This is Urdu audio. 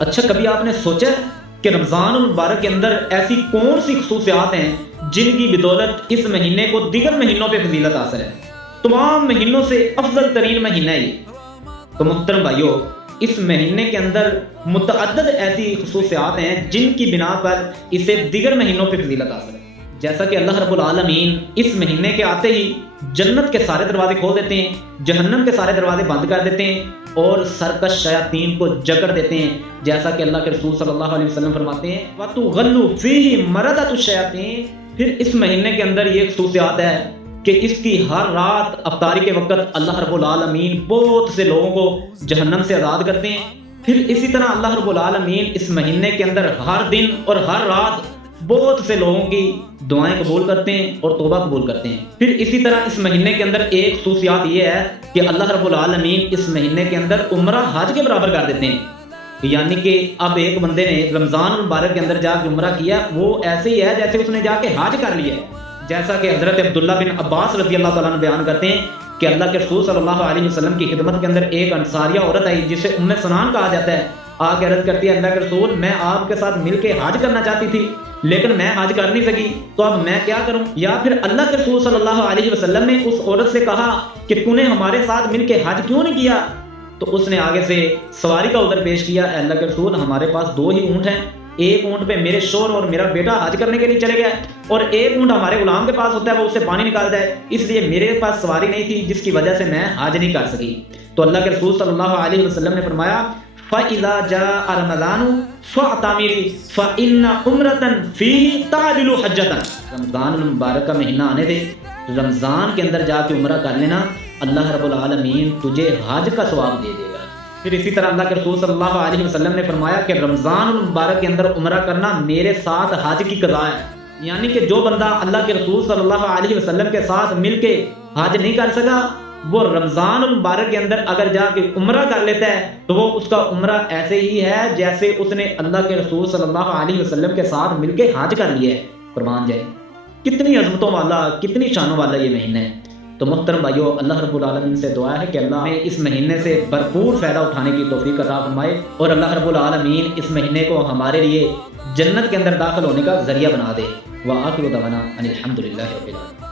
اچھا کبھی آپ نے سوچا ہے کہ رمضان المبارک کے اندر ایسی کون سی خصوصیات ہیں جن کی بدولت اس مہینے کو دیگر مہینوں پہ فضیلت حاصل ہے؟ تمام مہینوں سے افضل ترین مہینہ ہے یہ۔ تو محترم بھائیو، اس مہینے کے اندر متعدد ایسی خصوصیات ہیں جن کی بنا پر اسے دیگر مہینوں پہ فضیلت حاصل ہے۔ جیسا کہ اللہ رب العالمین اس مہینے کے آتے ہی جنت کے سارے دروازے کھول دیتے ہیں، جہنم کے سارے دروازے بند کر دیتے ہیں اور سرکش شیاطین کو جکڑ دیتے ہیں، جیسا کہ اللہ کے رسول صلی اللہ علیہ وسلم فرماتے ہیں وَتُغَلُّ فِيهِ مَرَدَةُ الشَّيَاطِينِ۔ پھر اس مہینے کے اندر یہ خصوصیات ہے کہ اس کی ہر رات افطاری کے وقت اللہ رب العالمین بہت سے لوگوں کو جہنم سے آزاد کرتے ہیں۔ پھر اسی طرح اللہ رب العالمین اس مہینے کے اندر ہر دن اور ہر رات بہت سے لوگوں کی دعائیں قبول کرتے ہیں اور توبہ قبول کرتے ہیں۔ پھر اسی طرح اس مہینے کے اندر ایک خصوصیات یہ ہے کہ اللہ رب العالمین اس مہینے کے اندر عمرہ حج کے برابر کر دیتے ہیں، یعنی کہ اب ایک بندے نے رمضان المبارک کے اندر جا کے عمرہ کیا، وہ ایسے ہی ہے جیسے اس نے جا کے حج کر لیا ہے۔ جیسا کہ حضرت عبداللہ بن عباس رضی اللہ تعالیٰ عنہ بیان کرتے ہیں کہ اللہ کے رسول صلی اللہ علیہ وسلم کی خدمت کے اندر ایک انصاریہ عورت آئی جسے ام سنان کہا جاتا ہے، آ کے عرض کرتی ہے اللہ کے رسول میں آپ کے ساتھ مل کے حج کرنا چاہتی تھی لیکن میں حج کر نہیں سکی، تو اب میں کیا کروں؟ یا پھر اللہ کے رسول صلی اللہ علیہ وسلم نے اس عورت سے کہا کہ تو نے ہمارے ساتھ مل کے حج کیوں نہیں کیا؟ تو اس نے آگے سے سواری کا عذر پیش کیا، اے اللہ کے رسول ہمارے پاس 2 ہی اونٹ ہیں، ایک اونٹ پہ میرے شوہر اور میرا بیٹا حج کرنے کے لیے چلے گئے اور ایک اونٹ ہمارے غلام کے پاس ہوتا ہے، وہ اس سے پانی نکالتا ہے، اس لیے میرے پاس سواری نہیں تھی جس کی وجہ سے میں حج نہیں کر سکی۔ تو اللہ کے رسول صلی اللہ علیہ وسلم نے فرمایا فَإِذَا جَاءَ رَمَضَانُ فَاعْتَمِرِي فَإِنَّ عُمْرَةً فِيهِ تَعْدِلُ حَجَّةً۔ رمضان المبارک کا مہینہ آنے دے، رمضان کے اندر جا کے عمرہ کر لینا، اللہ رب العالمین تجھے حج کا ثواب دے دے گا۔ پھر اسی طرح اللہ کے رسول صلی اللہ علیہ وسلم نے فرمایا کہ رمضان المبارک کے اندر عمرہ کرنا میرے ساتھ حج کی قضا ہے، یعنی کہ جو بندہ اللہ کے رسول صلی اللہ علیہ وسلم کے ساتھ مل کے حج نہیں کر سکا، وہ رمضان المبارک کے اندر اگر جا کے عمرہ کر لیتا ہے تو وہ اس کا عمرہ ایسے ہی ہے جیسے اس نے اللہ کے رسول صلی اللہ علیہ وسلم کے ساتھ مل کے حج کر لیا ہے۔ قربان جائے، کتنی عظمتوں والا، کتنی شانوں والا یہ مہینہ ہے۔ تو محترم بھائیو، اللہ رب العالمین سے دعا ہے کہ اللہ ہمیں اس مہینے سے بھرپور فائدہ اٹھانے کی توفیق عطا فرمائے اور اللہ رب العالمین اس مہینے کو ہمارے لیے جنت کے اندر داخل ہونے کا ذریعہ بنا دے۔ وآخر دعوانا ان الحمد للہ رب العالمین۔